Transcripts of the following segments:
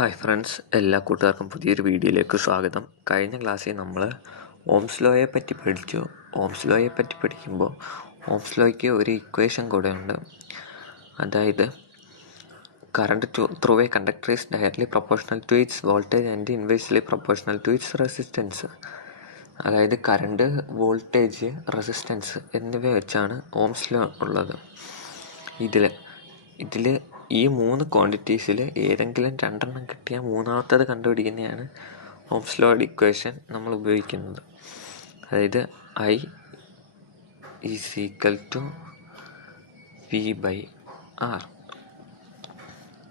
Hi friends, എല്ലാ കൂട്ടുകാർക്കും പുതിയൊരു വീഡിയോയിലേക്ക് സ്വാഗതം. കഴിഞ്ഞ ക്ലാസ്സിൽ നമ്മൾ ഓംസ് ലോയെ പറ്റി പഠിച്ചു. ഓംസ് ലോയെ പറ്റി പഠിക്കുമ്പോൾ ഓംസ് ലോയ്ക്ക് ഒരു ഇക്വേഷൻ കൂടെ ഉണ്ട്. അതായത് current through a conductor is directly proportional to its voltage and inversely proportional to its resistance. അതായത് കറണ്ട്, വോൾട്ടേജ്, റെസിസ്റ്റൻസ് എന്നിവ വെച്ചാണ് ഓംസ് ലോ ഉള്ളത്. ഇതിൽ ഈ മൂന്ന് ക്വാണ്ടിറ്റീസിൽ ഏതെങ്കിലും രണ്ടെണ്ണം കിട്ടിയാൽ മൂന്നാമത്തത് കണ്ടുപിടിക്കുന്നതാണ് ഓംസ് ലോയുടെ ഇക്വേഷൻ നമ്മൾ ഉപയോഗിക്കുന്നത്. അതായത് I is equal to V/R.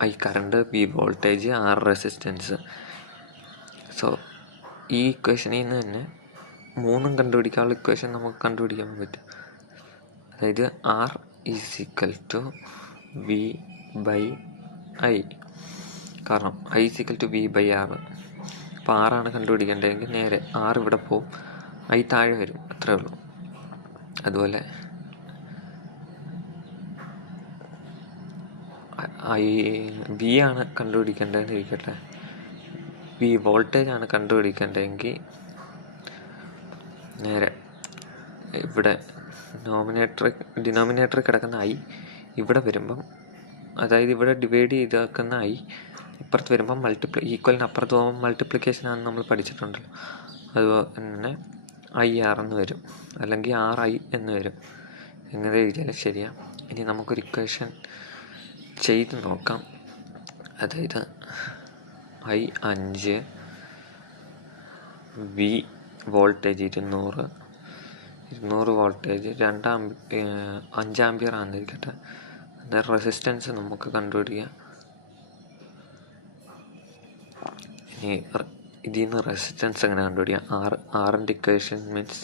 I current, V voltage, R resistance. So ഈ ഇക്വേഷനിൽ നിന്ന് തന്നെ മൂന്നും കണ്ടുപിടിക്കാനുള്ള ഇക്വേഷൻ നമുക്ക് കണ്ടുപിടിക്കാൻ പറ്റും. അതായത് R is equal to V/I. കാരണം I is equal to V/R. അപ്പോൾ R ആണ് കണ്ടുപിടിക്കേണ്ടതെങ്കിൽ നേരെ R ഇവിടെ പോവും, I താഴെ വരും, അത്രേ ഉള്ളൂ. അതുപോലെ V ആണ് കണ്ടുപിടിക്കേണ്ടതെന്ന് ഇരിക്കട്ടെ, V വോൾട്ടേജ് ആണ് കണ്ടുപിടിക്കേണ്ടതെങ്കിൽ നേരെ ഇവിടെ ഡിനോമിനേറ്ററിൽ കിടക്കുന്ന I ഇവിടെ വരുമ്പം, അതായത് ഇവിടെ ഡിവൈഡ് ചെയ്തേക്കുന്ന I ഇപ്പുറത്ത് വരുമ്പം ഈക്വലിന് അപ്പുറത്ത് പോകുമ്പോൾ മൾട്ടിപ്ലിക്കേഷനാണെന്ന് നമ്മൾ പഠിച്ചിട്ടുണ്ടല്ലോ. അതുപോലെ തന്നെ IR എന്ന് വരും, അല്ലെങ്കിൽ RI എന്ന് വരും. എങ്ങനെ എഴുതിയാലും ശരിയാണ്. ഇനി നമുക്കൊരു ഇക്വേഷൻ ചെയ്ത് നോക്കാം. അതായത് I 5, V voltage 200 voltage, 5 ampere ആണെന്നിരിക്കട്ടെ. അതായത് റെസിസ്റ്റൻസ് നമുക്ക് കണ്ടുപിടിക്കാം. ഇനി ഇതിൽ നിന്ന് റെസിസ്റ്റൻസ് എങ്ങനെ കണ്ടുപിടിക്കാം? ആറിൻ്റെ equation means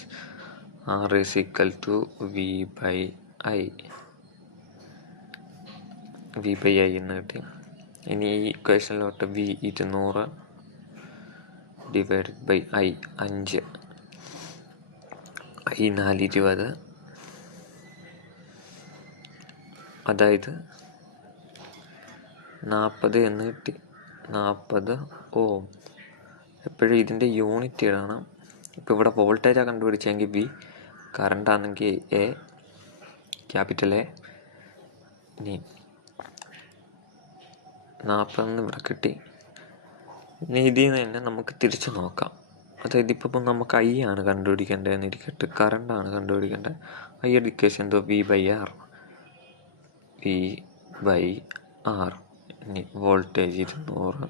R is equal to V/I എന്ന് കിട്ടി. ഇനി ഈ ഇക്വേഷനിലോട്ട് V 200 divided by I 5, I 4 20, അതായത് 40 എന്ന് കിട്ടി. 40 ഓം. എപ്പോഴും ഇതിൻ്റെ യൂണിറ്റ് ഇടണം. ഇപ്പോൾ ഇവിടെ വോൾട്ടേജാണ് കണ്ടുപിടിച്ചെങ്കിൽ V, കറണ്ടാണെങ്കിൽ A, ക്യാപിറ്റൽ A. ഇനി 40 ഇവിടെ കിട്ടി. ഇനി ഇതിൽ നിന്ന് തന്നെ നമുക്ക് തിരിച്ച് നോക്കാം. അതായത് ഇപ്പോൾ നമുക്ക് I ആണ് കണ്ടുപിടിക്കേണ്ടതെന്ന് ഇരിക്കട്ടെ, കറണ്ടാണ് കണ്ടുപിടിക്കേണ്ടത്. Iയുടെ ഇക്വേഷൻ എന്തോ V/R. ഇനി വോൾട്ടേജ് 200